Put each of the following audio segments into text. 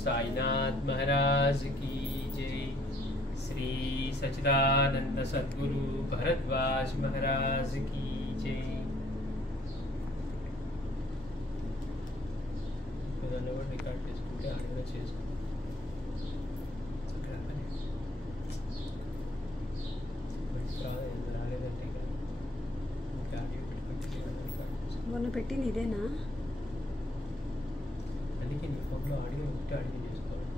साईनाथ महाराज की जय। श्री सच्चिदानंद सद्गुरु भरद्वाज महाराज की जय। रिकॉर्ड చేసుకుంటే ఆడియో చేసుకో రాలేదంటే ఇంకా ఆడియో పెట్టుకుంటే మొన్న పెట్టింది ఇదేనా? అందుకే నీ ఫోన్లో ఆడియో ఉంటే ఆడియో చేసుకోవాలి.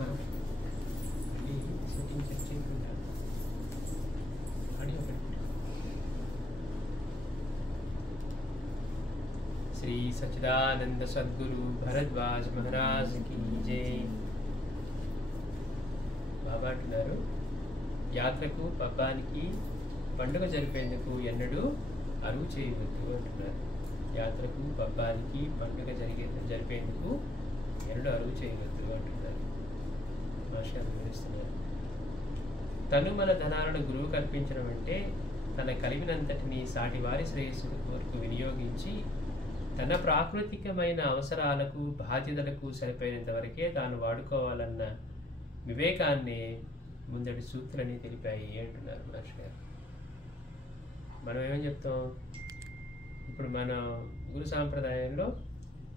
మళ్ళీ సెట్టింగ్ సెట్ చేయకుండా ఆడియో పెట్టుకుంటా. श्री सच्चिदानंद सद्गुरु भरद्वाज महाराज की जय। బాబా అంటున్నారు, యాత్రకు పబ్బానికి పండుగ జరిపేందుకు ఎన్నడూ అరువు చేయవద్దు అంటున్నారు. యాత్రకు పబ్బానికి పండుగ జరిపేందుకు ఎన్నడూ అరువు చేయవద్దు అంటున్నారు. భాష్యాలు వివరిస్తున్నారు. తను మన ధనాలను గురువు కల్పించడం అంటే తన కలిగినంతటిని సాటివారి శ్రేయస్సు వరకు వినియోగించి తన ప్రాకృతికమైన అవసరాలకు బాధ్యతలకు సరిపోయినంత వరకే తాను వాడుకోవాలన్న వివేకాన్ని ముందటి సూత్రాన్ని తెలిపాయి అంటున్నారు మహర్షి గారు. మనం ఏమని చెప్తాం? ఇప్పుడు మన గురు సాంప్రదాయంలో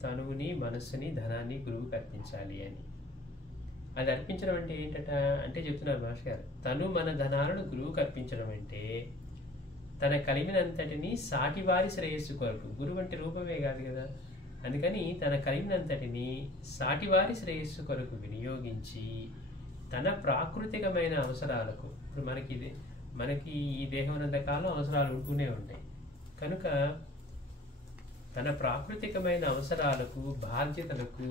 తనువుని, మనస్సుని, ధనాన్ని గురువుకి అర్పించాలి అని. అది అర్పించడం అంటే ఏంటట అంటే చెప్తున్నారు మహర్షి గారు, తను మన ధనాలను గురువుకి అర్పించడం అంటే తన కలిగినంతటిని సాటివారి శ్రేయస్సు కొరకు, గురువు అంటే రూపమే కాదు కదా, అందుకని తన కలిగినంతటిని సాటివారి శ్రేయస్సు కొరకు వినియోగించి తన ప్రాకృతికమైన అవసరాలకు, ఇప్పుడు మనకి ఈ దేహం ఉన్నంత కాలం అవసరాలు ఉంటూనే ఉంటాయి కనుక తన ప్రాకృతికమైన అవసరాలకు, బాధ్యతలకు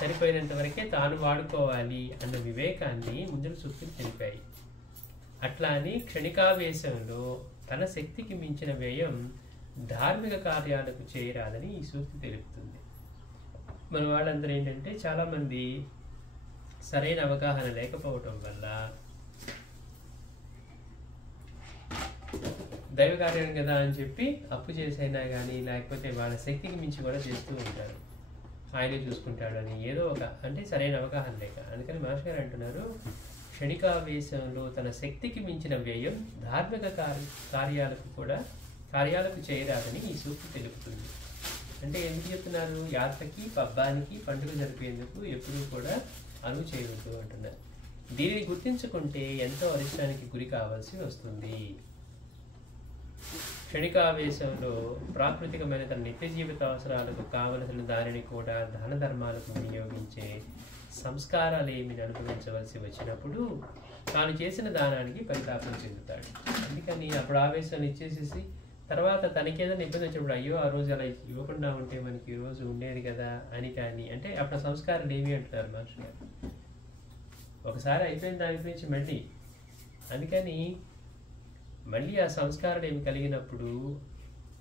సరిపోయినంత వరకే తాను వాడుకోవాలి అన్న వివేకాన్ని ముందు సూక్తులు తెలిపాయి. అట్లా అని క్షణికావేశంలో తన శక్తికి మించిన వ్యయం ధార్మిక కార్యాలకు చేయరాదని ఈ సూక్తి తెలుపుతుంది. మన వాళ్ళందరూ ఏంటంటే చాలామంది సరైన అవగాహన లేకపోవటం వల్ల దైవ కార్యం కదా అని చెప్పి అప్పు చేసైనా కానీ లేకపోతే వాళ్ళ శక్తికి మించి కూడా చేస్తూ ఉంటారు. ఆయనే చూసుకుంటాడని ఏదో ఒక అంటే సరైన అవగాహన లేక. అందుకని మహర్షి గారు అంటున్నారు, క్షణికావేశంలో తన శక్తికి మించిన వ్యయం ధార్మిక కార్యాలకు చేయరాదని ఈ సూక్తి తెలుపుతుంది. అంటే ఎందుకు చెప్తున్నారు? యాత్రకి, పబ్బానికి, పండుగ జరిపేందుకు ఎప్పుడూ కూడా అనువు చేయవద్దు అంటున్నారు. దీనిని గుర్తించుకుంటే ఎంతో అరిష్టానికి గురి కావాల్సి వస్తుంది. క్షణికావేశంలో ప్రాకృతికమైన తన నిత్య జీవిత అవసరాలకు కావలసిన దానిని కూడా దాన ధర్మాలకు వినియోగించే సంస్కారాలు ఏమి అనుభవించవలసి వచ్చినప్పుడు తాను చేసిన దానానికి పరితాపం చెందుతాడు. అందుకని అప్పుడు ఆవేశాన్ని ఇచ్చేసేసి తర్వాత తనకేదైనా ఇబ్బంది వచ్చినప్పుడు అయ్యో ఆ రోజు అలా ఇవ్వకుండా ఉంటే మనకి ఈ రోజు ఉండేది కదా అని కానీ అంటే అప్పుడు సంస్కారాలు ఏమి అంటున్నారు మహర్షి గారు. ఒకసారి అయిపోయిన దాని గురించి మళ్ళీ అందుకని మళ్ళీ ఆ సంస్కారాలు ఏమి కలిగినప్పుడు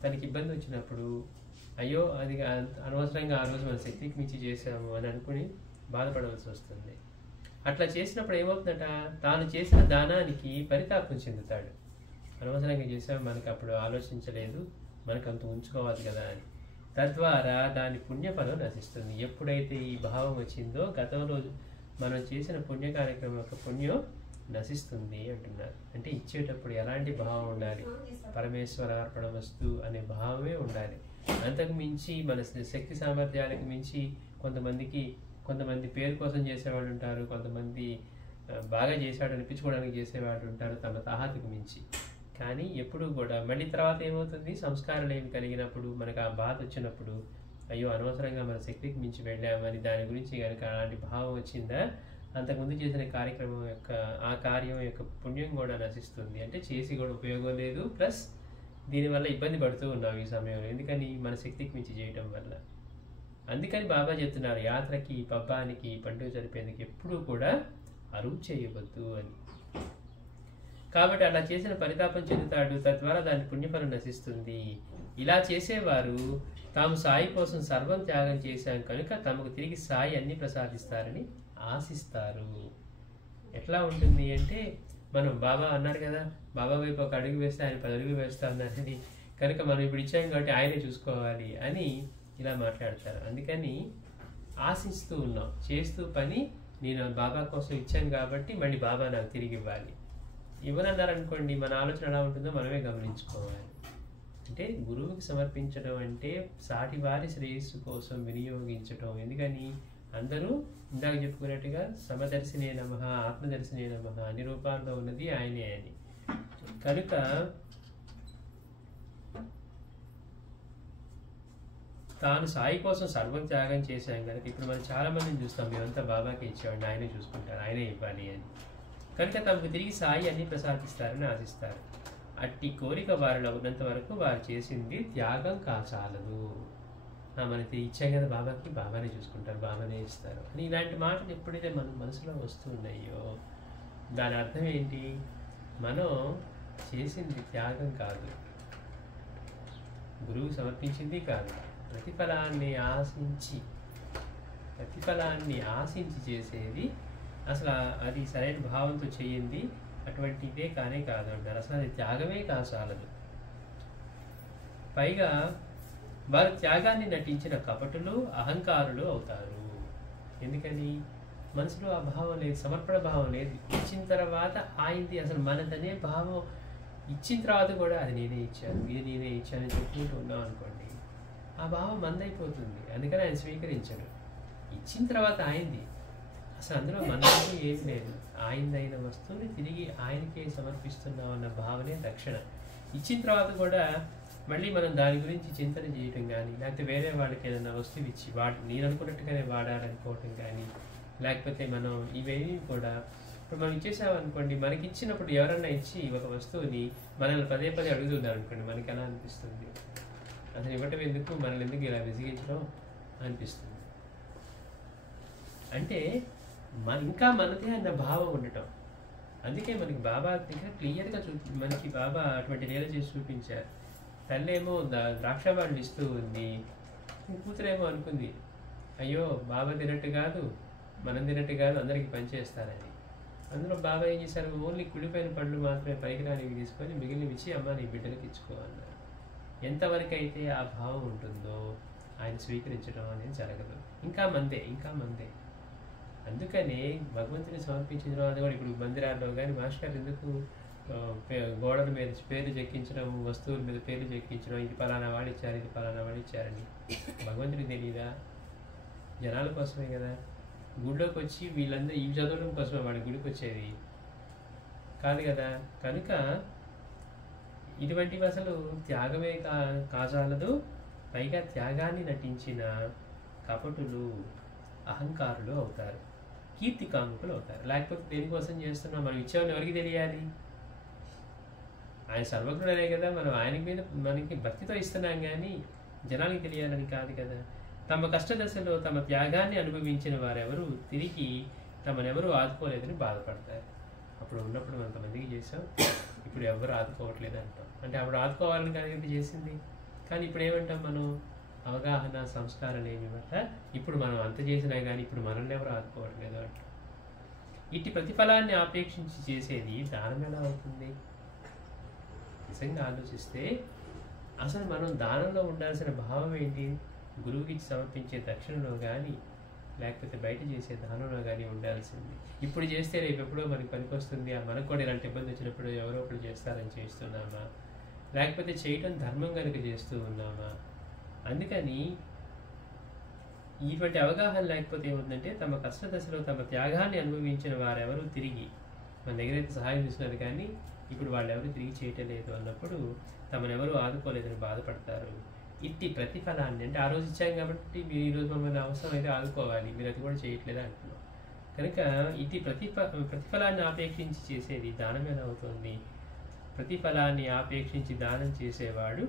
తనకి ఇబ్బంది వచ్చినప్పుడు అయ్యో అది అనవసరంగా ఆ రోజు మన శక్తికి మించి చేసాము అని అనుకుని బాధపడవలసి వస్తుంది. అట్లా చేసినప్పుడు ఏమవుతుందట, తాను చేసిన దానానికి పరితాపం చెందుతాడు. అనవసరంగా చేసాము, మనకు అప్పుడు ఆలోచించలేదు, మనకు అంత ఉంచుకోవాలి కదా అని. తద్వారా దాని పుణ్యఫలం నశిస్తుంది. ఎప్పుడైతే ఈ భావం వచ్చిందో గతంలో మనం చేసిన పుణ్య కార్యక్రమం యొక్క పుణ్యం నశిస్తుంది అంటున్నారు. అంటే ఇచ్చేటప్పుడు ఎలాంటి భావం ఉండాలి? పరమేశ్వరార్పణమస్తు అనే భావమే ఉండాలి. అంతకు మించి మన శక్తి సామర్థ్యాలకు మించి కొంతమంది పేరు కోసం చేసేవాళ్ళు ఉంటారు, కొంతమంది బాగా చేశాడు అనిపించుకోవడానికి చేసేవాళ్ళు ఉంటారు తమ తాహతకు మించి. కానీ ఎప్పుడు కూడా మళ్ళీ తర్వాత ఏమవుతుంది, సంస్కారాలు ఏమి కలిగినప్పుడు మనకు ఆ బాధ వచ్చినప్పుడు అయ్యో అనవసరంగా మన శక్తికి మించి వెళ్ళామని దాని గురించి కనుక అలాంటి భావం వచ్చిందా అంతకుముందు చేసిన కార్యక్రమం యొక్క ఆ కార్యం యొక్క పుణ్యం కూడా నశిస్తుంది. అంటే చేసి కూడా ఉపయోగం లేదు, ప్లస్ దీనివల్ల ఇబ్బంది పడుతూ ఉన్నాం ఈ సమయంలో. ఎందుకని మన శక్తికి మించి చేయటం వల్ల. అందుకని బాబా చెప్తున్నారు, యాత్రకి, పబ్బానికి, పండుగ జరిపేందుకు ఎప్పుడూ కూడా అరువు చేయవద్దు అని. కాబట్టి అలా చేసిన పరితాపం చెందుతాడు, తద్వారా దాని పుణ్యఫలం నశిస్తుంది. ఇలా చేసేవారు తాము సాయి కోసం సర్వం త్యాగం చేశాం కనుక తమకు తిరిగి సాయి అన్ని ప్రసాదిస్తారని ఆశిస్తారు. ఎట్లా ఉంటుంది అంటే మనం బాబా అన్నారు కదా, బాబా వైపు ఒక అడుగు వేస్తే ఆయన 10 అడుగులు వేస్తా ఉన్నారని, కనుక మనం ఇప్పుడు ఇచ్చాం కాబట్టి ఆయనే చూసుకోవాలి అని ఇలా మాట్లాడతారు. అందుకని ఆశిస్తూ ఉన్నాం. చేస్తూ పని నేను బాబా కోసం ఇచ్చాను కాబట్టి మళ్ళీ బాబా నాకు తిరిగి ఇవ్వాలి. ఇవ్వనన్నారనుకోండి, మన ఆలోచన ఎలా ఉంటుందో మనమే గమనించుకోవాలి. అంటే గురువుకి సమర్పించడం అంటే సాటి వారి శ్రేయస్సు కోసం వినియోగించడం. ఎందుకని అందరూ ఇందాక చెప్పుకున్నట్టుగా సమదర్శినే నమః, ఆత్మదర్శినే నమః, అన్ని రూపాల్లో ఉన్నది ఆయనే అని. కనుక తాను సాయి కోసం సర్వం త్యాగం చేశాం కనుక ఇప్పుడు మనం చాలా మందిని చూస్తాం, మేమంతా బాబాకి ఇచ్చేవాడిని, ఆయనే చూసుకుంటారు, ఆయనే ఇవ్వాలి అని. కనుక తమకు తిరిగి సాయి అన్ని ప్రసాదిస్తారని ఆశిస్తారు. అట్టి కోరిక వారిలో ఉన్నంత వరకు వారు చేసింది త్యాగం కాచాలదు. మనకి ఇచ్చాం కదా బాబాకి, బాబానే చూసుకుంటారు, బాబానే ఇస్తారు అని ఇలాంటి మాటలు ఎప్పుడైతే మన మనసులో వస్తున్నాయో దాని అర్థం ఏంటి? మనం చేసింది త్యాగం కాదు, గురువు సమర్పించింది కాదు, ప్రతిఫలాన్ని ఆశించి చేసేది అసలు అది సరైన భావంతో చేయింది అటువంటిదే కానే కాదు అంటారు. అసలు అది త్యాగమే కాసాలదు. పైగా వారు త్యాగాన్ని నటించిన కపటులు, అహంకారులు అవుతారు. ఎందుకని? మనసులో ఆ భావం లేదు, సమర్పణ భావం లేదు. ఇచ్చిన తర్వాత ఆయింది అసలు మనదనే భావం. ఇచ్చిన తర్వాత కూడా అది నేనే ఇచ్చాను, ఇది నేనే ఇచ్చాను అని చెప్పుకుంటూ ఉన్నాం అనుకోండి, ఆ భావం మందైపోతుంది. అందుకని ఆయన స్వీకరించడు. ఇచ్చిన తర్వాత ఆయింది, అసలు అందులో మనకు ఏమి లేదు. ఆయనదైన వస్తువుని తిరిగి ఆయనకే సమర్పిస్తున్నాం అన్న భావనే రక్షణ. ఇచ్చిన తర్వాత కూడా మళ్ళీ మనం దాని గురించి చింతన చేయటం కానీ, లేకపోతే వేరే వాళ్ళకి ఏదైనా వస్తువు ఇచ్చి నేను అనుకున్నట్టుగానే వాడాలనుకోవటం కానీ, లేకపోతే మనం ఇవేవి కూడా ఇప్పుడు మనం ఇచ్చేసామనుకోండి, మనకి ఇచ్చినప్పుడు ఎవరన్నా ఇచ్చి ఒక వస్తువుని మనల్ని పదే పదే అడుగుతున్నారు అనుకోండి, మనకి ఎలా అనిపిస్తుంది? అసలు ఇవ్వటం ఎందుకు, మనల్ని ఎందుకు ఇలా విసిగించడం అనిపిస్తుంది. అంటే ఇంకా మనదే అన్న భావం ఉండటం. అందుకే మనకి బాబా దగ్గర క్లియర్గా మనకి బాబా అటువంటి లీల చేసి చూపించారు. తల్లేమో ద్రాక్షాబాళ్ళు ఇస్తూ ఉంది, కూతురేమో అనుకుంది, అయ్యో బాబా తినట్టు కాదు, మనం తినట్టు కాదు, అందరికీ పనిచేస్తారని. అందులో బాబా ఏం చేశారు? ఓన్లీ కుళ్ళిపోయిన పళ్ళు మాత్రమే పైకిరానికి తీసుకొని మిగిలినవి ఇచ్చి అమ్మ నీ బిడ్డలకు ఇచ్చుకో అన్నారు. ఎంతవరకు అయితే ఆ భావం ఉంటుందో ఆయన స్వీకరించడం అనేది జరగదు. ఇంకా మందే. అందుకనే భగవంతుని సమర్పించిన తర్వాత కూడా ఇప్పుడు మందిరాల్లో కానీ మాస్టర్ ఎందుకు గోడల మీద పేర్లు చెక్కించడం, వస్తువుల మీద పేర్లు చెక్కించడం, ఇది పలానా వాడు ఇచ్చారు, ఇది పలానా వాడు ఇచ్చారని భగవంతుడికి తెలియదా? జనాల కోసమే కదా. గుడిలోకి వచ్చి వీళ్ళందరూ ఇవి చదవడం కోసమే వాడి గుడికి వచ్చేది కాదు కదా. కనుక ఇటువంటివి అసలు త్యాగమే కాజాలదు. పైగా త్యాగాన్ని నటించిన కపటులు, అహంకారులు అవుతారు, కీర్తి కాముకులు అవుతారు. లేకపోతే దేనికోసం చేస్తున్నాం? మనం ఇచ్చేవాళ్ళు ఎవరికి తెలియాలి? ఆయన సర్వజ్ఞుడనే కదా, మనం ఆయన మీద మనకి భక్తితో ఇస్తున్నాం కానీ జనానికి తెలియాలని కాదు కదా. తమ కష్టదశలో తమ త్యాగాన్ని అనుభవించిన వారెవరు తిరిగి తమనెవరూ ఆదుకోలేదని బాధపడతారు. అప్పుడు ఉన్నప్పుడు మనం కొంతమందికి చేసాం, ఇప్పుడు ఎవరు ఆదుకోవట్లేదు అంటాం. అంటే అప్పుడు ఆదుకోవాలని కానీ చేసింది, కానీ ఇప్పుడు ఏమంటాం మనం? అవగాహన, సంస్కారం లేని వల్ల ఇప్పుడు మనం అంత చేసినా కానీ ఇప్పుడు మనల్ని ఎవరు ఆదుకోవట్లేదు అంటాం. ఇట్టి ప్రతిఫలాన్ని ఆపేక్షించి చేసేది దానం ఎలా అవుతుంది? నిజంగా ఆలోచిస్తే అసలు మనం దానంలో ఉండాల్సిన భావం ఏంటి? గురువుకి సమర్పించే దక్షిణలో కానీ లేకపోతే బయట చేసే దానంలో కానీ ఉండాల్సింది. ఇప్పుడు చేస్తే రేపు ఎప్పుడో మనకి పనికొస్తుంది, మనకు కూడా ఇలాంటి ఇబ్బంది వచ్చినప్పుడు ఎవరో ఒకరు చేస్తారని చేస్తున్నామా? లేకపోతే చేయటం ధర్మం కనుక చేస్తూ ఉన్నామా? అందుకని ఇటువంటి అవగాహన లేకపోతే ఏముందంటే తమ కష్టదశలో తమ త్యాగాన్ని అనుభవించిన వారెవరూ తిరిగి మన దగ్గరైతే సహాయం చేస్తున్నారు కానీ ఇప్పుడు వాళ్ళు ఎవరు తిరిగి చేయటం లేదు అన్నప్పుడు తమనెవరూ ఆదుకోలేదని బాధపడతారు. ఇట్టి ప్రతిఫలాన్ని, అంటే ఆ రోజు ఇచ్చాం కాబట్టి మీరు ఈరోజు మమ్మల్ని అవసరం అయితే ఆదుకోవాలి, మీరు అది కూడా చేయట్లేదు అంటున్నాం. కనుక ఇట్టి ప్రతిఫలాన్ని ఆపేక్షించి చేసేది దానం ఎలా అవుతుంది? ప్రతిఫలాన్ని ఆపేక్షించి దానం చేసేవాడు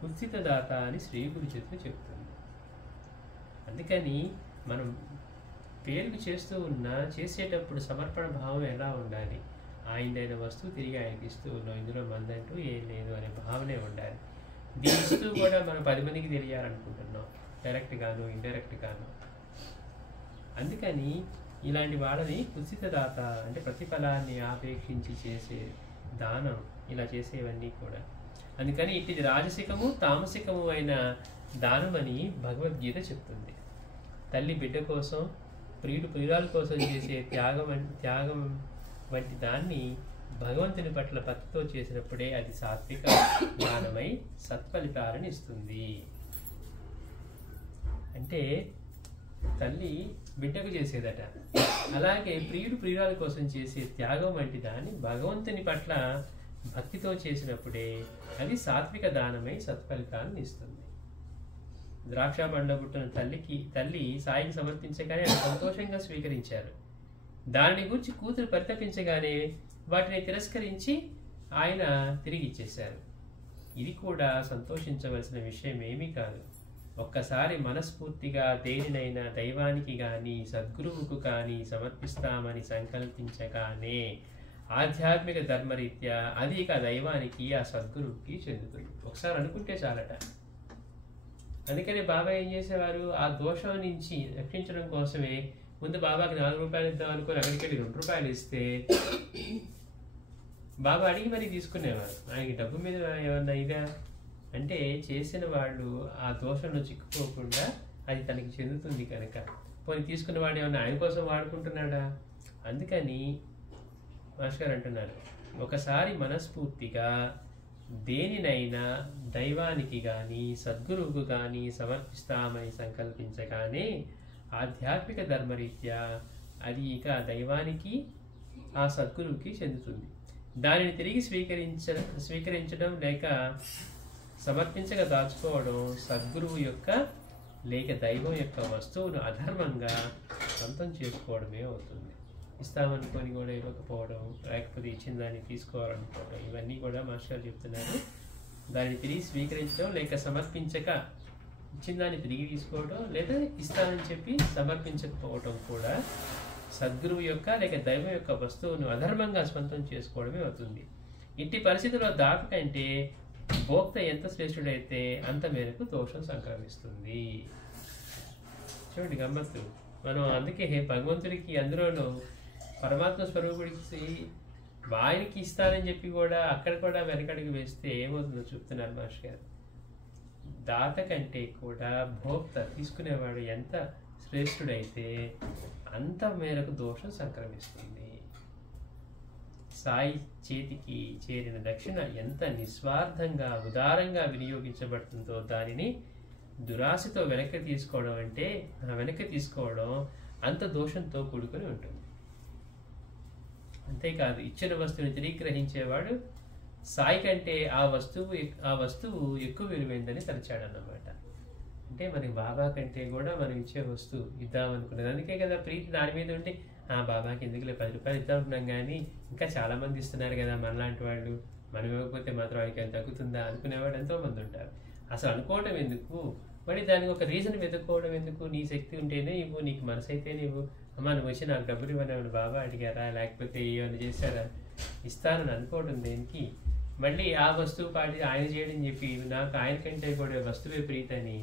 కుత్సిత దాత అని శ్రీ గురు చేతులు చెప్తుంది. అందుకని మనం పేరుకు చేస్తూ ఉన్నా చేసేటప్పుడు సమర్పణ భావం ఎలా ఉండాలి? ఆయనదైన వస్తువు తిరిగి ఆయనకి ఇస్తూ ఉన్నాం, ఇందులో మందంటూ ఏం లేదు అనే భావనే ఉండాలి. దీని ఇస్తూ కూడా మనం 10 మందికి తెలియాలనుకుంటున్నాం, డైరెక్ట్ గాను ఇండైరెక్ట్ గాను. అందుకని ఇలాంటి వాళ్ళని కుత్సిత దాత అంటే ప్రతిఫలాన్ని ఆపేక్షించి చేసే దానం, ఇలా చేసేవన్నీ కూడా. అందుకని ఇటు రాజసికము తామసికము అయిన దానమని భగవద్గీత చెప్తుంది. తల్లి బిడ్డ కోసం, ప్రియుడు ప్రియురాల కోసం చేసే త్యాగం వంటి దాన్ని భగవంతుని పట్ల భక్తితో చేసినప్పుడే అది సాత్విక దానమై సత్ఫలితాలను ఇస్తుంది. అంటే తల్లి బిడ్డకు చేసేదట, అలాగే ప్రియుడు ప్రియురాల కోసం చేసే త్యాగం వంటి దాన్ని భగవంతుని పట్ల భక్తితో చేసినప్పుడే అది సాత్విక దానమై సత్ఫలితాలను ఇస్తుంది. ద్రాక్ష పండ్ల పుట్టిన తల్లి సాయికి సమర్పించగానే ఆయన సంతోషంగా స్వీకరించారు. దానిని గురించి కూతురు పరితపించగానే వాటిని తిరస్కరించి ఆయన తిరిగి ఇచ్చేశారు. ఇది కూడా సంతోషించవలసిన విషయం ఏమీ కాదు. ఒక్కసారి మనస్ఫూర్తిగా దేనినైనా దైవానికి కానీ సద్గురువుకు కానీ సమర్పిస్తామని సంకల్పించగానే ఆధ్యాత్మిక ధర్మరీత్యా అది ఇక దైవానికి ఆ సద్గురువుకి చెందుతుంది. ఒకసారి అనుకుంటే చాలట. అందుకని బాబా ఏం చేసేవారు, ఆ దోషం నుంచి రక్షించడం కోసమే ముందు బాబాకి 4 రూపాయలు ఇద్దాం అనుకుని అక్కడికి వెళ్ళి 2 రూపాయలు ఇస్తే బాబా అడిగి మరీ తీసుకునేవారు. ఆయనకి డబ్బు మీద ఏమన్నా ఇదా అంటే చేసిన వాళ్ళు ఆ దోషంలో చిక్కుకోకుండా అది తనకి చెందుతుంది కనుక. పోనీ తీసుకున్న వాడు ఏమన్నా ఆయన కోసం వాడుకుంటున్నాడా? అందుకని మాస్టర్ గారు అంటున్నారు, ఒకసారి మనస్ఫూర్తిగా దేనినైనా దైవానికి కానీ సద్గురువుకు కానీ సమర్పిస్తామని సంకల్పించగానే ఆధ్యాత్మిక ధర్మరీత్యా అది ఇక దైవానికి ఆ సద్గురువుకి చెందుతుంది. దానిని తిరిగి స్వీకరించడం లేక సమర్పించగా దాచుకోవడం సద్గురువు యొక్క లేక దైవం యొక్క వస్తువును అధర్మంగా సొంతం చేసుకోవడమే అవుతుంది. ఇస్తామనుకొని కూడా ఇవ్వకపోవడం, లేకపోతే ఇచ్చిన దాన్ని తీసుకోవాలనుకోవడం, ఇవన్నీ కూడా మాస్టర్ చెప్తున్నారు. దాన్ని తిరిగి స్వీకరించడం లేక సమర్పించక ఇచ్చిన దాన్ని తిరిగి తీసుకోవడం, లేదా ఇస్తానని చెప్పి సమర్పించకపోవడం కూడా సద్గురువు యొక్క లేక దైవం యొక్క వస్తువును అధర్మంగా సొంతం చేసుకోవడమే అవుతుంది. ఇట్టి పరిస్థితుల్లో దాత కంటే భోక్త ఎంత శ్రేష్ఠుడైతే అంత మేరకు దోషం సంక్రమిస్తుంది. చూడండి గమ్మత్తు. మనం అందుకే భగవంతుడికి అందులోనూ పరమాత్మ స్వరూపుడికి ఆయనకి ఇస్తానని చెప్పి కూడా అక్కడ కూడా వెనకడికి వేస్తే ఏమవుతుందో చెప్తున్నారు మాస్టర్ గారు. దాత కంటే కూడా భోక్త తీసుకునేవాడు ఎంత శ్రేష్ఠుడైతే అంత మేరకు దోషం సంక్రమిస్తుంది. సాయి చేతికి చేరిన దక్షిణ ఎంత నిస్వార్థంగా ఉదారంగా వినియోగించబడుతుందో దానిని దురాశతో వెనక్కి తీసుకోవడం అంత దోషంతో కూడుకొని ఉంటుంది. అంతేకాదు ఇచ్చిన వస్తువుని తిరిగి గ్రహించేవాడు సాయి కంటే ఆ వస్తువు ఎక్కువ విలువైందని తలచాడన్నమాట. అంటే మనకి బాబా కంటే కూడా మనం ఇచ్చే వస్తువు ఇద్దామనుకున్నది. అందుకే కదా ప్రీతి దాని మీద ఉండి బాబాకి ఎందుకులే 10 రూపాయలు ఇద్దామనుకున్నాం, కానీ ఇంకా చాలా మంది ఇస్తున్నారు కదా మనలాంటి వాళ్ళు, మనం ఇవ్వకపోతే మాత్రం వాడికి తగ్గుతుందా అనుకునేవాడు ఎంతోమంది ఉంటారు. అసలు అనుకోవడం ఎందుకు, మరి దానికి ఒక రీజన్ వెతుక్కోవడం ఎందుకు? నీ శక్తి ఉంటేనే ఇవ్వు, నీకు మనసు అయితేనే ఇవ్వు. అమ్మ నువ్వు వచ్చి నాకు డబ్బులు ఇవ్వని బాబా అడిగారా, లేకపోతే ఏమైనా చేశారా, ఇస్తానని అనుకోవడం దేనికి? మళ్ళీ ఆ వస్తువు పాటి ఆయన చేయడం చెప్పి నాకు ఆయన కంటే కూడా వస్తువే ప్రీతని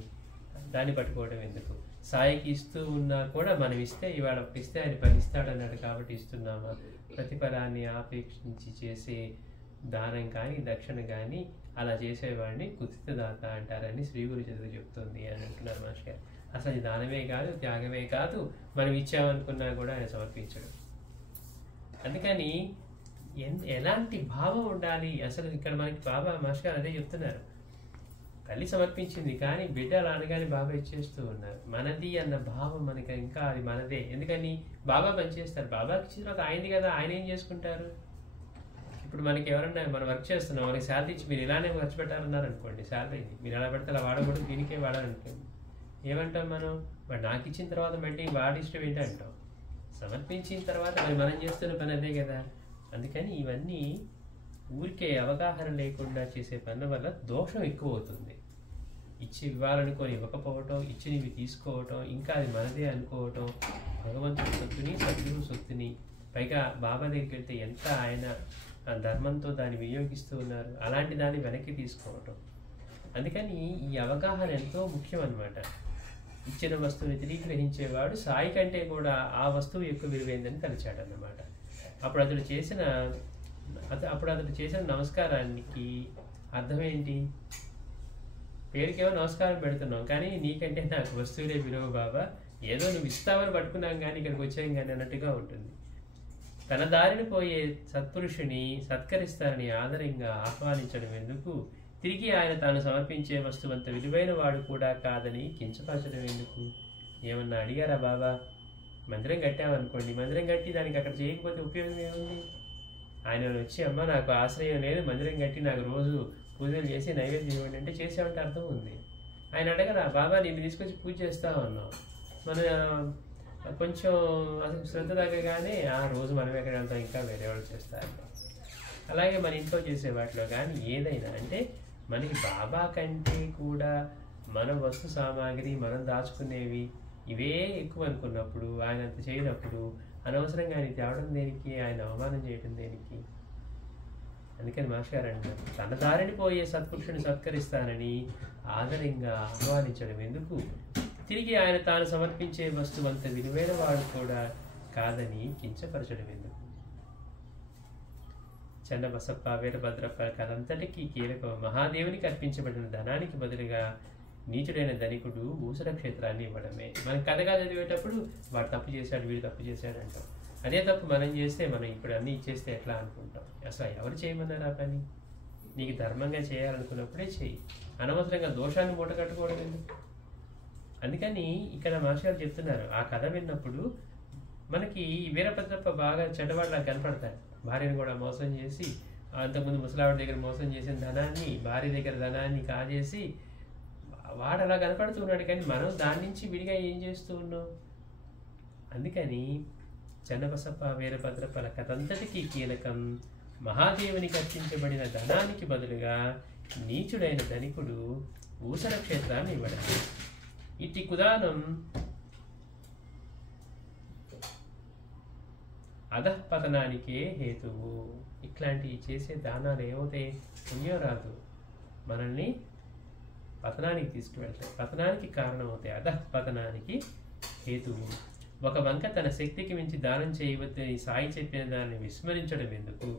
దాన్ని పట్టుకోవడం ఎందుకు? సాయికి ఇస్తూ ఉన్నా కూడా మనం ఇస్తే ఇవాళ ఇస్తే ఆయన 10 ఇస్తాడన్నాడు కాబట్టి ఇస్తున్నామా? ప్రతిఫలాన్ని ఆపేక్షించి చేసే దానం కానీ దక్షిణ కానీ అలా చేసేవాడిని కుతిత దాత అంటారని శ్రీ గురు చదువు చెప్తుంది అని అంటున్నారు మాస్టర్ గారు. అసలు ఇది దానమే కాదు, త్యాగమే కాదు, మనం ఇచ్చామనుకున్నా కూడా ఆయన సమర్పించడం. అందుకని ఎలాంటి భావం ఉండాలి అసలు ఇక్కడ మనకి బాబా మాస్టర్ గారు అదే చెప్తున్నారు. తల్లి సమర్పించింది కానీ బిడ్డ అలా అనగానే బాబా ఇచ్చేస్తూ ఉన్నారు. మనది అన్న భావం మనకి ఇంకా అది మనదే. ఎందుకని బాబా పనిచేస్తారు, బాబాకి ఇచ్చిన తర్వాత ఆయనది కదా, ఆయన ఏం చేసుకుంటారు? ఇప్పుడు మనకి ఎవరన్నా మనం వర్క్ చేస్తున్నాం, మనకి శాలరీ ఇచ్చి మీరు ఇలానే ఖర్చు పెట్టాలన్నారు అనుకోండి, శాలరీని మీరు ఎలా పెడితే అలా వాడకూడదు, దీనికే వాడాలనుకోండి, ఏమంటాం మనం? మరి నాకు ఇచ్చిన తర్వాత మళ్ళీ వాడి ఇష్టం ఏంటి అంటాం. సమర్పించిన తర్వాత మరి మనం చేస్తున్న పని అదే కదా. అందుకని ఇవన్నీ ఊరికే అవగాహన లేకుండా చేసే పనుల వల్ల దోషం ఎక్కువ అవుతుంది. ఇచ్చి ఇవ్వాలనుకొని ఇవ్వకపోవటం, ఇచ్చినవి తీసుకోవటం, ఇంకా అది మనదే అనుకోవటం, భగవంతుడి సొత్తుని సద్గురు సొత్తుని పైగా బాబా దగ్గరికి వెళ్తే ఎంత ఆయన ధర్మంతో దాన్ని వినియోగిస్తూ ఉన్నారు, అలాంటి దాన్ని వెనక్కి తీసుకోవటం. అందుకని ఈ అవగాహన ఎంతో ముఖ్యం అన్నమాట. ఇచ్చిన వస్తువుని తిరిగి గ్రహించేవాడు సాయి కంటే కూడా ఆ వస్తువు ఎక్కువ విలువైందని తలిచాడన్నమాట. అప్పుడు అతడు చేసిన నమస్కారానికి అర్థం ఏంటి? పేరుకేమో నమస్కారం పెడుతున్నాం, కానీ నీకంటే నాకు వస్తువులే విలువ బాబా, ఏదో నువ్వు ఇస్తావని పట్టుకున్నాం కానీ ఇక్కడికి వచ్చాం కానీ అన్నట్టుగా ఉంటుంది. తన దారిని పోయే సత్పురుషుని సత్కరిస్తారని ఆదరంగా ఆహ్వానించడం ఎందుకు? తిరిగి ఆయన తాను సమర్పించే వస్తువంత విలువైన వాడు కూడా కాదని కించపరచడం ఎందుకు? ఏమన్నా అడిగారా బాబా? మందిరం కట్టామనుకోండి, మందిరం కట్టి దానికి అక్కడ చేయకపోతే ఉపయోగం ఏముంది? ఆయన వచ్చి అమ్మ నాకు ఆశ్రయం లేదు, మందిరం కట్టి నాకు రోజు పూజలు చేసి నైవేద్యం ఇవ్వండి అంటే చేసామంటే అర్థం ఉంది. ఆయన అడగరా బాబా నిన్ను తీసుకొచ్చి పూజ చేస్తావు అన్నాం, మన కొంచెం అసలు శ్రద్ధ తగ్గగానే ఆ రోజు మనం ఎక్కడ వెళ్తాం, ఇంకా వేరే వాళ్ళు చేస్తారు. అలాగే మన ఇంట్లో చేసే వాటిలో కానీ ఏదైనా అంటే మనకి బాబా కంటే కూడా మన వస్తు సామాగ్రి మనం దాచుకునేవి ఇవే ఎక్కువ అనుకున్నప్పుడు, ఆయన అంత చేయనప్పుడు అనవసరంగా ఆయన తేవడం దేనికి, ఆయన అవమానం చేయడం దేనికి? అందుకని మాస్టర్ గారు అంటారు, తన దారిని పోయే సత్పురుషుని సత్కరిస్తానని ఆదరంగా ఆహ్వానించడం ఎందుకు? తిరిగి ఆయన తాను సమర్పించే వస్తువు అంత విలువైన వాడు కూడా కాదని కించపరచడం ఎందుకు? చెన్నబసప్ప వీరభద్రప్ప కథంతటికీ కీలకం మహాదేవునికి అర్పించబడిన ధనానికి బదులుగా నీచుడైన ధనికుడు ఊసర క్షేత్రాన్ని ఇవ్వడమే. మనం కథగా చదివేటప్పుడు వాడు తప్పు చేశాడు, వీడు తప్పు చేశాడు అంటాం. అదే తప్పు మనం చేస్తే మనం ఇప్పుడు అన్నీ ఇచ్చేస్తే ఎట్లా అనుకుంటాం? అసలు ఎవరు చేయమన్నారు ఆ పని? నీకు ధర్మంగా చేయాలనుకున్నప్పుడే చేయి, అనవసరంగా దోషాన్ని మూట కట్టుకోవడం ఎందుకు? అందుకని ఇక్కడ మాస్టర్ చెప్తున్నారు, ఆ కథ విన్నప్పుడు మనకి వీరభద్రప్ప బాగా చెడ్డవాళ్ళ కనపడతాడు. భార్యను కూడా మోసం చేసి, అంతకుముందు ముసలావిడ దగ్గర మోసం చేసిన ధనాన్ని, భార్య దగ్గర ధనాన్ని కాజేసి వాడు అలా కనపడుతున్నాడు. కానీ మనం దాని నుంచి విడిగా ఏం చేస్తూ ఉన్నాం? అందుకని చెన్నబసప్ప వీరభద్రప్పల కథంతటికీ కీలకం మహాదేవునికి అర్పించబడిన ధనానికి బదులుగా నీచుడైన ధనికుడు ఊసర క్షేత్రాన్ని ఇవ్వడం. ఇట్టి కుదానం అధఃపతనానికే హేతువు. ఇట్లాంటివి చేసే దానాలు ఏమవుతాయి? పుణ్యం రాదు, మనల్ని పతనానికి తీసుకువెళ్తాయి, పతనానికి కారణమవుతాయి. అధఃపతనానికి హేతువు. ఒక వంక తన శక్తికి మించి దానం చేయవద్దని సాయి చెప్పిన దాన్ని విస్మరించడం ఎందుకు?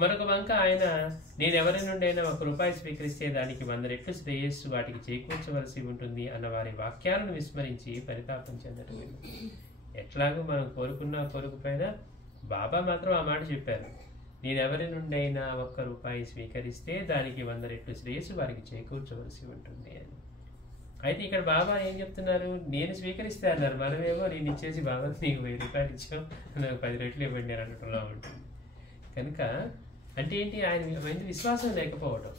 మరొక వంక ఆయన నేనెవరి నుండైనా ₹1 స్వీకరిస్తే దానికి 100 రెట్లు శ్రేయస్సు వాటికి చేకూర్చవలసి ఉంటుంది అన్న వారి వాక్యాలను విస్మరించి పరితాపం చెందటం ఎందుకు? ఎట్లాగో మనం కోరుకున్నా కోరుకుపోయినా బాబా మాత్రం ఆ మాట చెప్పారు, నేనెవరి నుండైనా ₹1 స్వీకరిస్తే దానికి 100 రెట్లు శ్రేయస్సు వారికి చేకూర్చవలసి ఉంటుంది అని. అయితే ఇక్కడ బాబా ఏం చెప్తున్నారు? నేను స్వీకరిస్తే అన్నారు, మనమేమో నేను ఇచ్చేసి బాబా నీకు ₹1000 ఇచ్చాం, నాకు 10 రెట్లు ఇవ్వండి అని అనటంలా ఉంటుంది. కనుక అంటే ఏంటి? ఆయన మీద విశ్వాసం లేకపోవడం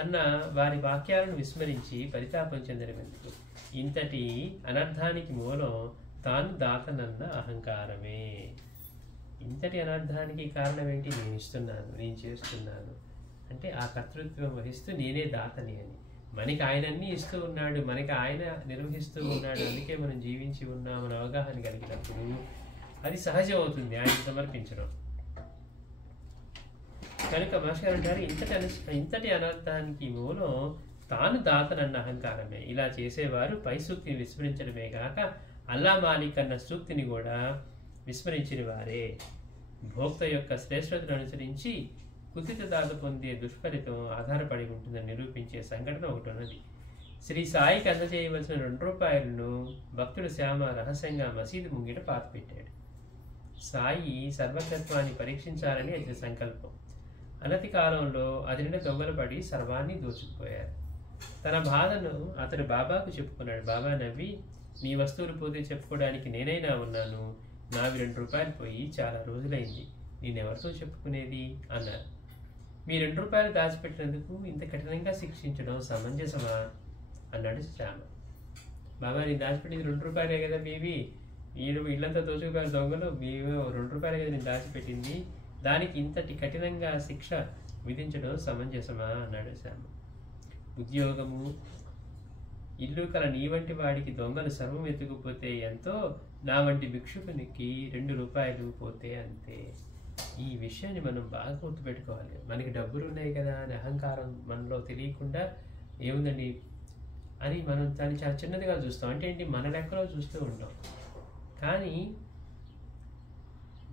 అన్న వారి వాక్యాలను విస్మరించి పరితాపం చెందడం ఎందుకు? ఇంతటి అనర్థానికి మూలం తాను దాతనన్న అహంకారమే. ఇంతటి అనర్థానికి కారణం ఏంటి? నేను ఇస్తున్నాను, నేను చేస్తున్నాను అంటే ఆ కర్తృత్వం వహిస్తూ నేనే దాతని అని. మనకి ఆయన అన్నీ ఇస్తూ ఉన్నాడు, మనకి ఆయన నిర్వహిస్తూ ఉన్నాడు, అందుకే మనం జీవించి ఉన్నామని అవగాహన కలిగినప్పుడు అది సహజం అవుతుంది ఆయనకు సమర్పించడం. కనుక మాస్టర్ అంటారు, ఇంతటి అనర్థానికి మూలం తాను దాతనన్న అహంకారమే. ఇలా చేసేవారు పై సూక్తిని విస్మరించడమే కాక అల్లా మాలిక్ అన్న సూక్తిని కూడా విస్మరించిన వారే. భోక్త యొక్క శ్రేష్టతను అనుసరించి కుతిత దాత పొందే దుష్ఫలితం ఆధారపడి ఉంటుందని నిరూపించే సంఘటన ఒకటి ఉన్నది. శ్రీ సాయికి అందజేయవలసిన ₹2 భక్తుడు శ్యామ రహస్యంగా మసీదు ముంగిట పాతిపెట్టాడు. సాయి సర్వజ్ఞత్వాన్ని పరీక్షించాలని అతని సంకల్పం. అనతి కాలంలో అది నిండా దొంగలు పడి సర్వాన్ని దోచుకుపోయారు. తన బాధను అతడు బాబాకు చెప్పుకున్నాడు. బాబా నవ్వి, నీ వస్తువులు పోతే చెప్పుకోవడానికి నేనైనా ఉన్నాను, నావి ₹2 పోయి చాలా రోజులైంది, నేనెవరితో చెప్పుకునేది అన్నారు. మీ ₹2 దాచిపెట్టినందుకు ఇంత కఠినంగా శిక్షించడం సమంజసమా అన్నాడు శ్యామ. బాబా నేను దాచిపెట్టింది ₹2 కదా, మీవి ఇళ్ళంతా దోచుకుపోయారు దొంగలు, మేము ₹2 కదా నేను దాచిపెట్టింది, దానికి ఇంతటి కఠినంగా శిక్ష విధించడం సమంజసమా అన్నాడు శ్యామ. ఉద్యోగము ఇల్లు కల నీ వంటి వాడికి దొంగలు సర్వం ఎత్తుకుపోతే ఎంతో, నా వంటి భిక్షుకునికి ₹2 పోతే అంతే. ఈ విషయాన్ని మనం బాగా గుర్తుపెట్టుకోవాలి. మనకి డబ్బులు ఉన్నాయి కదా అని అహంకారం మనలో తెలియకుండా ఏముందండి అని మనం దాన్ని చాలా చిన్నదిగా చూస్తాం. అంటే ఏంటి? మన లెక్కలో చూస్తూ ఉంటాం. కానీ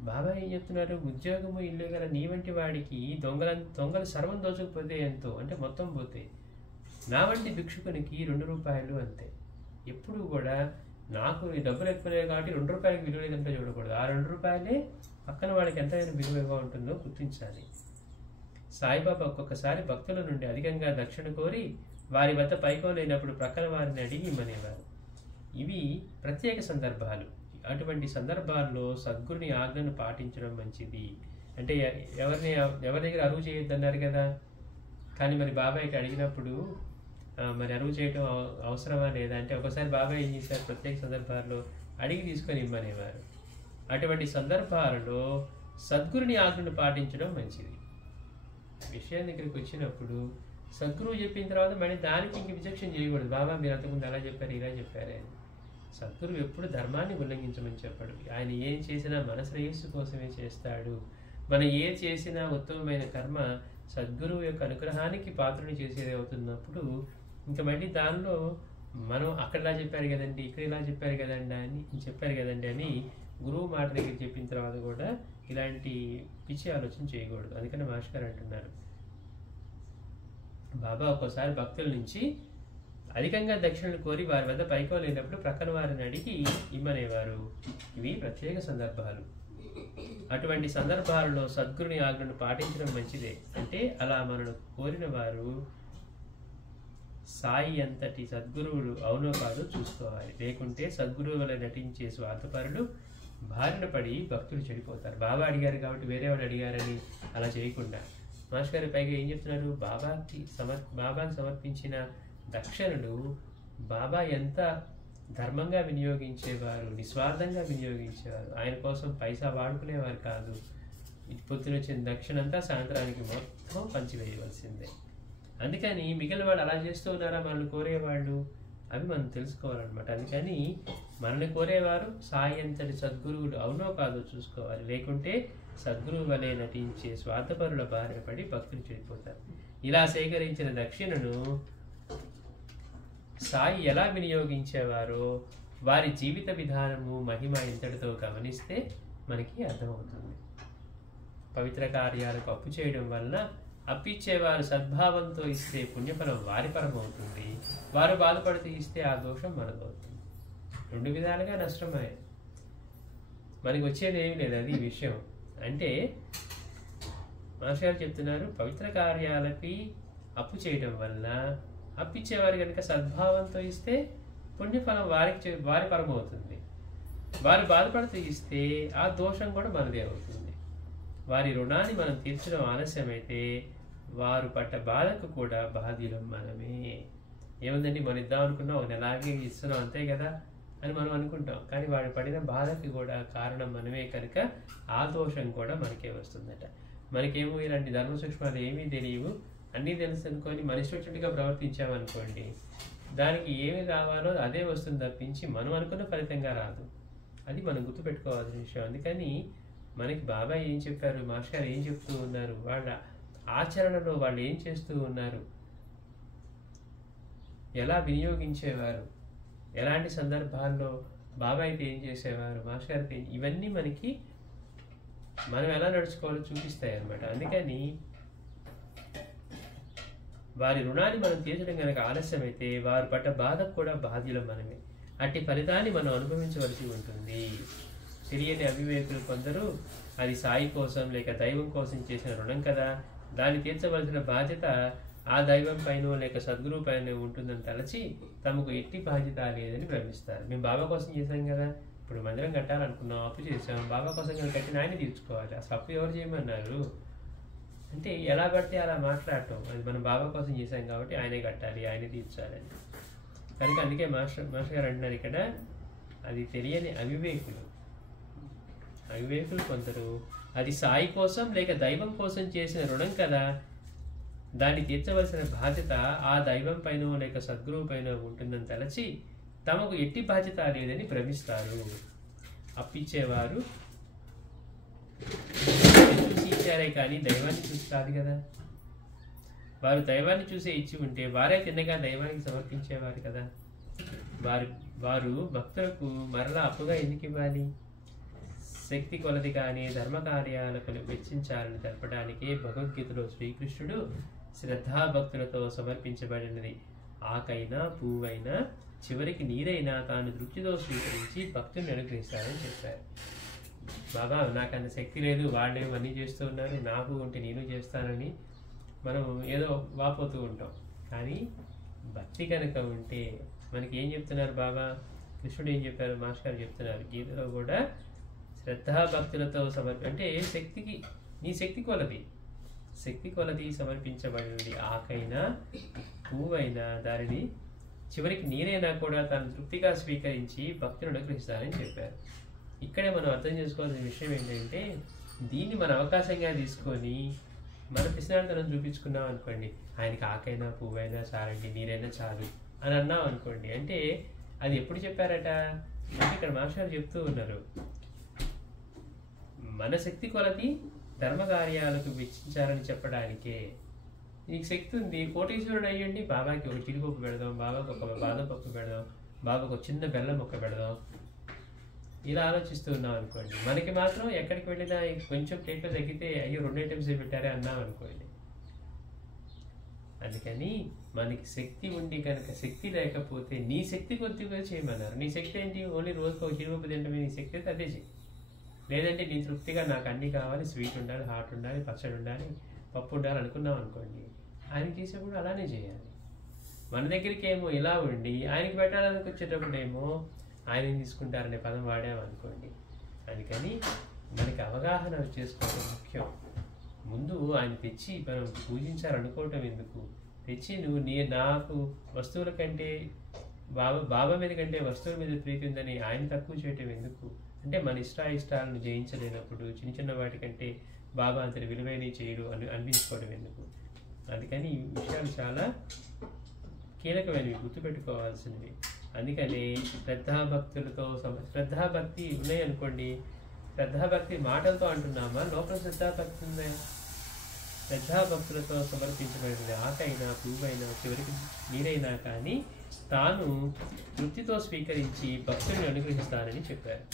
బాబా ఏం చెప్తున్నారు? ఉద్యోగము ఇల్లు గల నీ వంటి వాడికి దొంగలు సర్వం దోచుకుపోతే ఎంతో, అంటే మొత్తం పోతే. నా వంటి భిక్షుకునికి 2 రూపాయలు అంతే. ఎప్పుడు కూడా నాకు ఈ డబ్బులు ఎక్కువలే కాబట్టి 2 రూపాయలకి విలువ లేదంటే చూడకూడదు. ఆ 2 రూపాయలే పక్కన వాడికి ఎంతైనా విలువగా ఉంటుందో గుర్తించాలి. సాయిబాబా ఒక్కొక్కసారి భక్తుల నుండి అధికంగా దక్షిణ కోరి వారి వద్ద పైకం లేనప్పుడు ప్రక్కన వారిని అడిగి ఇమ్మనేవారు. ఇవి ప్రత్యేక సందర్భాలు. అటువంటి సందర్భాల్లో సద్గురుని ఆజ్ఞను పాటించడం మంచిది. అంటే ఎవరి దగ్గర అరువు చేయొద్దన్నారు కదా, కానీ మరి బాబాయ్కి అడిగినప్పుడు మరి అరువు చేయటం అవసరమా లేదా అంటే ఒకసారి బాబాయ్ ఏం చేశారు, ప్రత్యేక సందర్భాల్లో అడిగి తీసుకొని ఇమ్మనేవారు. అటువంటి సందర్భాలలో సద్గురుని ఆజ్ఞను పాటించడం మంచిది. విషయం దగ్గరికి వచ్చినప్పుడు సద్గురువు చెప్పిన తర్వాత మళ్ళీ దానికి ఇంక విచక్షణ చేయకూడదు. బాబా మీరు అంతకుముందు అలా చెప్పారు ఇలా చెప్పారు అని. సద్గురువు ఎప్పుడు ధర్మాన్ని ఉల్లంఘించమని చెప్పాడు. ఆయన ఏం చేసినా మన శ్రేయస్సు కోసమే చేస్తాడు. మనం ఏది చేసినా ఉత్తమమైన కర్మ సద్గురువు యొక్క అనుగ్రహానికి పాత్రని చేసేది అవుతున్నప్పుడు ఇంకా మళ్ళీ దానిలో మనం అక్కడ ఇలా చెప్పారు కదండి, ఇక్కడ ఇలా చెప్పారు కదండి అని గురువు మాట దగ్గర చెప్పిన తర్వాత కూడా ఇలాంటి పిచ్చి ఆలోచన చేయకూడదు. అందుకని మాస్టర్ గారు అంటున్నారు, బాబా ఒక్కోసారి భక్తుల నుంచి అధికంగా దక్షిణలు కోరి వారి వద్ద పైకం లేనప్పుడు ప్రక్కన వారిని అడిగి ఇమ్మనేవారు. ఇవి ప్రత్యేక సందర్భాలు. అటువంటి సందర్భాలలో సద్గురుని ఆజ్ఞను పాటించడం మంచిదే. అంటే అలా మనను కోరిన వారు సాయి అంతటి సద్గురువులు అవునో కాదో చూసుకోవాలి. లేకుంటే సద్గురువు వల్ల నటించే స్వార్థపరులు బారిన పడి భక్తులు చెడిపోతారు. బాబా అడిగారు కాబట్టి వేరే వాళ్ళు అడిగారని అలా చేయకుండా మాస్టర్ గారి పైగా ఏం చెప్తున్నారు, బాబాకి సమర్పించిన దక్షిణలు బాబా ఎంత ధర్మంగా వినియోగించేవారు, నిస్వార్థంగా వినియోగించేవారు. ఆయన కోసం పైసా వాడుకునేవారు కాదు. పొద్దున వచ్చిన దక్షిణ అంతా సాయంత్రానికి మొత్తం పంచివేయవలసిందే. అందుకని మిగిలిన వాళ్ళు అలా చేస్తూ ఉన్నారా మనల్ని కోరేవాళ్ళు, అవి మనం తెలుసుకోవాలన్నమాట. అందుకని మనల్ని కోరేవారు సాయి అంతటి సద్గురువులు అవునో కాదో చూసుకోవాలి. లేకుంటే సద్గురువు వలె నటించే స్వార్థపరుల బారిన పడి భక్తులు చెడిపోతారు. ఇలా సేకరించిన దక్షిణను సాయి ఎలా వినియోగించేవారో వారి జీవిత విధానము మహిమ ఇంతటితో గమనిస్తే మనకి అర్థమవుతుంది. పవిత్ర కార్యాలకు అప్పు చేయడం వలన అప్పిచ్చేవారు సద్భావంతో ఇస్తే పుణ్యఫలం వారి పరమవుతుంది. వారు బాధపడుతూ ఇస్తే ఆ దోషం మనదవుతుంది. 2 విధాలుగా నష్టమే. మనకి వచ్చేది ఏమి లేదు. అది విషయం. అంటే మాస్టర్ గారు చెప్తున్నారు, పవిత్ర కార్యాలకి అప్పు చేయడం వల్ల అప్పిచ్చేవారు కనుక సద్భావంతో ఇస్తే పుణ్యఫలం వారి పరమవుతుంది. వారు బాధపడుతూ ఇస్తే ఆ దోషం కూడా మనదే అవుతుంది. వారి రుణాన్ని మనం తీర్చడం ఆలస్యమైతే వారు పడ్డ బాధకు కూడా బాధ్యులం మనమే. ఏముందండి మనం ఇద్దాం అనుకున్నాం, ఒక నెలాగే ఇస్తున్నాం అంతే కదా అని మనం అనుకుంటాం. కానీ వాడు పడిన బాధకి కూడా కారణం మనమే కనుక ఆ దోషం కూడా మనకే వస్తుందట. మనకేమో ఇలాంటి ధర్మ సూక్ష్మాలు ఏమీ తెలియవు, అన్నీ తెలుసు అనుకొని మనిషి వచ్చినట్టుగా ప్రవర్తించామనుకోండి, దానికి ఏమి రావాలో అదే వస్తుంది తప్పించి మనం అనుకున్న ఫలితంగా రాదు. అది మనం గుర్తుపెట్టుకోవాల్సిన విషయం. అందుకని మనకి బాబాయ్ ఏం చెప్పారు, మాస్టర్ గారు ఏం చెప్తూ ఉన్నారు, వాళ్ళ ఆచరణలో వాళ్ళు ఏం చేస్తూ ఉన్నారు, ఎలా వినియోగించేవారు, ఎలాంటి సందర్భాల్లో బాబాయ్ అయితే ఏం చేసేవారు, మాస్టర్ గారికి ఇవన్నీ మనకి మనం ఎలా నడుచుకోవాలో చూపిస్తాయి అన్నమాట. అందుకని వారి రుణాన్ని మనం తీర్చడం కనుక ఆలస్యమైతే వారు పడ్డ బాధకు కూడా బాధ్యులం మనమే. అట్టి ఫలితాన్ని మనం అనుభవించవలసి ఉంటుంది. తెలియని అవివేకులు కొందరు అది సాయి కోసం లేక దైవం కోసం చేసిన రుణం కదా, దాన్ని తీర్చవలసిన బాధ్యత ఆ దైవం పైన లేక సద్గురువు పైన ఉంటుందని తలచి తమకు ఎట్టి బాధ్యత లేదని భ్రమిస్తారు. మేము బాబా కోసం చేశాం కదా, ఇప్పుడు మందిరం కట్టాలనుకున్నాం, అప్పు చేసాం, బాబా కోసం కనుక కట్టిన ఆయన తీర్చుకోవాలి. అసలు అప్పు ఎవరు చేయమన్నారు అంటే ఎలా పడితే అలా మాట్లాడటం. అది మనం బాబా కోసం చేశాం కాబట్టి ఆయనే కట్టాలి, ఆయనే తీర్చాలని. కనుక అందుకే మాస్టర్ గారు అంటున్నారు ఇక్కడ, అది తెలియని అవివేకులు కొందరు అది సాయి కోసం లేక దైవం కోసం చేసిన రుణం కదా, దాన్ని తీర్చవలసిన బాధ్యత ఆ దైవం పైన లేక సద్గురువు పైన ఉంటుందని తలచి తమకు ఎట్టి బాధ్యత లేదని భ్రమిస్తారు. అప్పిచ్చేవారు చూసి ఇచ్చారే కానీ దైవాన్ని చూసి కాదు కదా. వారు దైవాన్ని చూసే ఇచ్చి ఉంటే వారే తిన్నగా దైవానికి సమర్పించేవారు కదా. వారు భక్తులకు మరలా అప్పుగా ఎందుకు ఇవ్వాలి? శక్తి కొలది కానీ ధర్మ కార్యాలకు వెచ్చించాలని తెలపడానికే భగవద్గీతలో శ్రీకృష్ణుడు శ్రద్ధాభక్తులతో సమర్పించబడినది ఆకైనా పువ్వైనా చివరికి నీరైనా తాను తృప్తితో స్వీకరించి భక్తుని అనుగ్రహిస్తారని చెప్పారు. బాబా నాకు అంత శక్తి లేదు, వాళ్ళు అన్నీ చేస్తూ ఉన్నారు, నాకు ఉంటే నేను చేస్తానని మనం ఏదో వాపోతూ ఉంటాం. కానీ భక్తి కనుక ఉంటే మనకి ఏం చెప్తున్నారు బాబా, కృష్ణుడు ఏం చెప్పారు, మాస్టర్ గారు చెప్తున్నారు గీతలో కూడా, శ్రద్ధాభక్తులతో అంటే శక్తికి, నీ శక్తి కొలది సమర్పించబడినది ఆకైనా పువ్వైనా దానిని చివరికి నీరైనా కూడా తాను తృప్తిగా స్వీకరించి భక్తులను అనుగ్రహిస్తారని చెప్పారు. ఇక్కడే మనం అర్థం చేసుకోవాల్సిన విషయం ఏంటంటే, దీన్ని మన అవకాశంగా తీసుకొని మన పిసినారితనం చూపించుకున్నాం అనుకోండి, ఆయనకి ఆకైనా పువ్వైనా చాలండి, నీరైనా చాలు అని అన్నాం అనుకోండి, అంటే అది ఎప్పుడు చెప్పారట అంటే ఇక్కడ మాస్టర్ చెప్తూ ఉన్నారు, మన శక్తి కొలది ధర్మకార్యాలకు వెచ్చించాలని చెప్పడానికే. నీకు శక్తి ఉంది, కోటీశ్వరుడు అయ్యండి, బాబాకి ఒక జీడిపప్పు పెడదాం, బాబాకి ఒక బాదం పప్పు పెడదాం, బాబాకి ఒక చిన్న బెల్లం మొక్క పెడదాం, ఇలా ఆలోచిస్తూ ఉన్నాం అనుకోండి, మనకి మాత్రం ఎక్కడికి వెళ్ళినా కొంచెం ప్లేట్లో తగ్గితే అయ్యో 2 ఐటమ్స్ పెట్టారే అన్నాం అనుకోండి. అందుకని మనకి శక్తి ఉండి కనుక శక్తి లేకపోతే నీ శక్తి కొద్దిగా చేయమన్నారు. నీ శక్తి ఏంటి, ఓన్లీ రోజుకు ఒక జీడిపప్పు తింటమే నీ శక్తి అయితే అదే చేయి. లేదంటే నీ తృప్తిగా నాకు అన్నీ కావాలి, స్వీట్ ఉండాలి, హాట్ ఉండాలి, పచ్చడి ఉండాలి, పప్పు ఉండాలి అనుకున్నాం అనుకోండి, ఆయన చేసేప్పుడు అలానే చేయాలి. మన దగ్గరికి ఏమో ఇలా ఉండి ఆయనకి పెట్టాలని వచ్చేటప్పుడు ఏమో ఆయన తీసుకుంటారనే పదం వాడామనుకోండి. అందుకని మనకి అవగాహన చేసుకోవడం ముఖ్యం. ముందు ఆయన తెచ్చి మనం పూజించాలనుకోవటం ఎందుకు, తెచ్చి నువ్వు నాకు వస్తువుల కంటే బాబా మీద కంటే వస్తువుల మీద ప్రీతి ఉందని ఆయన తక్కువ చేయటం ఎందుకు అంటే, మన ఇష్టాలను జయించలేనప్పుడు చిన్న చిన్న వాటికంటే బాబా అంతటి విలువైన చేయడు అని అనిపించుకోవడం ఎందుకు. అందుకని ఈ విషయాలు చాలా కీలకమైనవి, గుర్తుపెట్టుకోవాల్సినవి. అందుకని శ్రద్ధాభక్తి ఉన్నాయనుకోండి, శ్రద్ధాభక్తి మాటలతో అంటున్నామా, లోపల శ్రద్ధాభక్తి ఉందా? శ్రద్ధాభక్తులతో సమర్పించబడినది ఆకైనా పువ్వైనా చివరికి నీరైనా కానీ తాను తృప్తితో స్వీకరించి భక్తుల్ని అనుగ్రహిస్తానని చెప్పారు.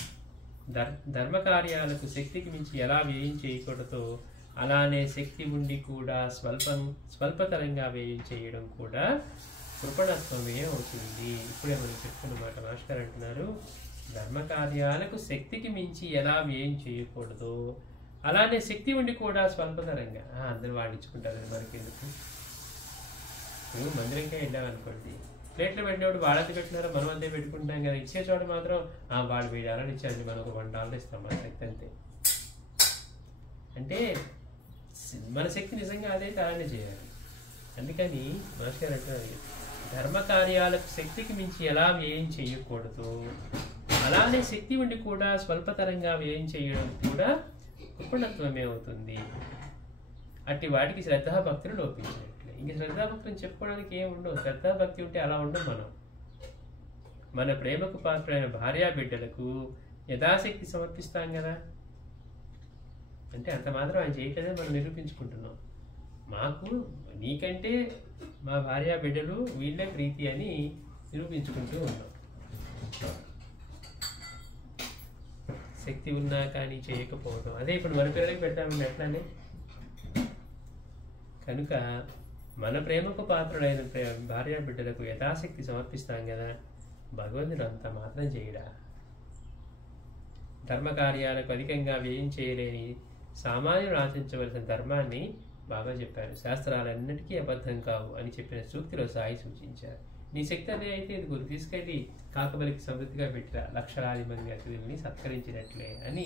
ధర్మకార్యాలకు శక్తికి మించి ఎలా వ్యయం చేయకూడదో అలానే శక్తి ఉండి కూడా స్వల్పతరంగా వ్యయం చేయడం కూడా కృపణత్వమే అవుతుంది. ఇప్పుడే మనం చెప్పుకున్నమాట మాస్టర్ అంటున్నారు, ధర్మకార్యాలకు శక్తికి మించి ఎలా వ్యయం చేయకూడదో అలానే శక్తి ఉండి కూడా స్వల్పతరంగా, అందరూ వాడించుకుంటారు మనకి ఎందుకు. నువ్వు మందిరంకే వెళ్ళామనుకోండి, ప్లేట్లు పెట్టినప్పుడు వాళ్ళకి పెట్టినారో మనం అంతే పెట్టుకుంటాం కదా, ఇచ్చే చోట మాత్రం వాళ్ళు $1000 ఇచ్చారండి, మనం ఒక $1 ఇస్తాం, మన శక్తి అంతే. అంటే మన శక్తి నిజంగా అదే అలానే చేయాలి. అందుకని మాస్టర్ అంటున్నారు, ధర్మకార్యాలకు శక్తికి మించి ఎలా వ్యయం చేయకూడదు అలానే శక్తి ఉండి కూడా స్వల్పతరంగా వ్యయం చేయడం కూడా కృపణత్వమే అవుతుంది. అట్టి వాటికి శ్రద్ధాభక్తులు లోపించినట్లే. ఇంక శ్రద్ధాభక్తులను చెప్పుకోవడానికి ఏమి ఉండవు. శ్రద్ధాభక్తి ఉంటే అలా ఉండం. మన ప్రేమకు పాత్రైన భార్యా బిడ్డలకు యథాశక్తి సమర్పిస్తాం కదా, అంటే అంత మాత్రం ఆయన చేయటమే మనం నిరూపించుకుంటున్నాం. మాకు నీకంటే మా భార్యా బిడ్డలు వీళ్ళే ప్రీతి అని నిరూపించుకుంటూ ఉన్నాం. శక్తి ఉన్నా కానీ చేయకపోవడం, అదే ఇప్పుడు మన పిల్లలకి పెడతామని ఎట్లానే. కనుక మన ప్రేమకు పాత్రుడైన భార్యా బిడ్డలకు యథాశక్తి సమర్పిస్తాం కదా, భగవంతుడు అంత మాత్రం చేయడా? ధర్మకార్యాలకు అధికంగా వ్యయం చేయలేని సామాన్యులు ఆచరించవలసిన ధర్మాన్ని బాబా చెప్పారు. శాస్త్రాలన్నిటికీ అబద్ధం కావు అని చెప్పిన సూక్తిలో సాయి సూచించారు. నీ శక్తి అదే అయితే ఇది తీసుకెళ్ళి కాకబలికి సమృద్ధిగా పెట్టిరా, లక్షలాది మంది అతిథుల్ని సత్కరించినట్లే అని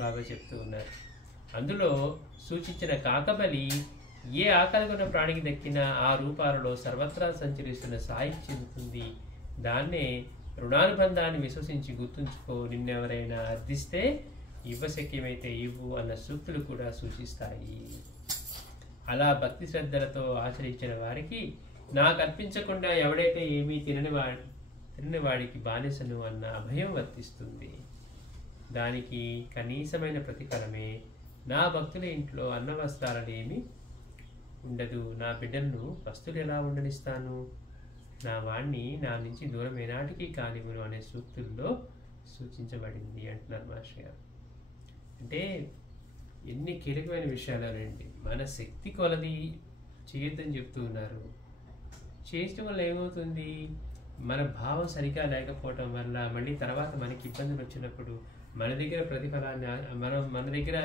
బాబా చెప్తూ ఉన్నారు. అందులో సూచించిన కాకబలి ఏ ఆకలి ఉన్న ప్రాణికి దక్కినా ఆ రూపాలలో సర్వత్రా సంచరిస్తున్న సాయికి చెందుతుంది. దాన్నే రుణానుబంధాన్ని విశ్వసించి గుర్తుంచుకో, నిన్నెవరైనా అర్థిస్తే ఇవ్వశక్యమైతే ఇవ్వు అన్న సూక్తులు కూడా సూచిస్తాయి. అలా భక్తి శ్రద్ధలతో ఆచరించిన వారికి నాకు అర్పించకుండా ఎవడైతే ఏమీ తినని వాడికి బానిసను అన్న అభయం వర్తిస్తుంది. దానికి కనీసమైన ప్రతిఫలమే నా భక్తుల ఇంట్లో అన్న వస్త్రాలనేమి ఉండదు, నా బిడ్డలను పస్తులు ఎలా ఉండనిస్తాను, నా వాణ్ణి నా నుంచి దూరం ఏనాటికి కానివ్వను అనే సూక్తుల్లో సూచించబడింది అంటున్నారు మాస్టర్ గారు. అంటే ఎన్ని కీలకమైన విషయాలు అండి. మన శక్తి కొలది చేయొద్దని చెప్తూ ఉన్నారు. చేయటం వల్ల ఏమవుతుంది, మన భావం సరిగా లేకపోవటం వల్ల మళ్ళీ తర్వాత మనకి ఇబ్బందులు వచ్చినప్పుడు మన దగ్గర ప్రతిఫలాన్ని మన దగ్గర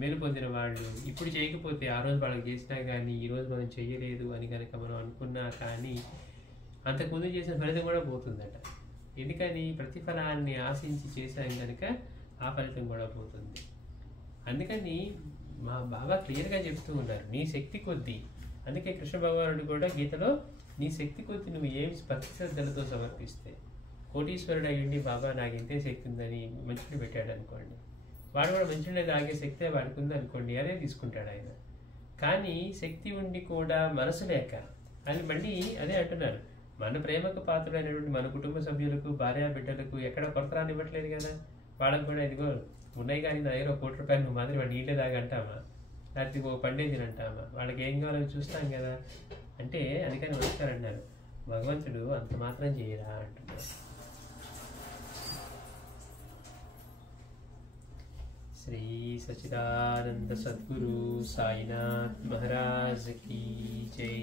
మేలు పొందిన వాళ్ళు ఇప్పుడు చేయకపోతే ఆ రోజు వాళ్ళకి చేసినా కానీ ఈరోజు మనం చేయలేదు అని కనుక మనం అనుకున్నా కానీ అంతకుముందు చేసిన ఫలితం కూడా పోతుందట. ఎందుకని ప్రతిఫలాన్ని ఆశించి చేశాం కనుక ఆ ఫలితం కూడా పోతుంది. అందుకని మా బాబా క్లియర్గా చెప్తూ ఉన్నారు, నీ శక్తి కొద్దీ. అందుకే కృష్ణ భగవానుడు కూడా గీతలో నీ శక్తి కొద్దీ నువ్వు ఏమి భక్తి శ్రద్ధలతో సమర్పిస్తే, కోటీశ్వరుడు అయ్యండి బాబా నాకు ఇంతే శక్తి ఉందని మంచిని పెట్టాడు అనుకోండి, వాడు కూడా మంచిని తాగే శక్తే వాడికి ఉంది అనుకోండి, అదే తీసుకుంటాడు ఆయన. కానీ శక్తి ఉండి కూడా మనసు లేక అని మళ్ళీ అదే అంటున్నారు, మన ప్రేమకు పాత్రుడైనటువంటి మన కుటుంబ సభ్యులకు భార్య బిడ్డలకు ఎక్కడ కొరత రానివ్వట్లేదు కదా. వాళ్ళకు కూడా ఇదిగో ఉన్నాయి కానీ నా దగ్గర 1 కోటి రూపాయలు నువ్వు మాత్రం వాడు నీళ్ళే తాగంటామా, లేకపోతే ఒక పండే తినంటామా, వాళ్ళకి ఏం కావాలో చూస్తాం కదా. అంటే అందుకని వస్తారన్నారు, భగవంతుడు అంత మాత్రం చేయరా అంటున్నారు. శ్రీ సచ్చిదానంద సద్గురు సాయినాథ్ మహారాజ్ కీ జై.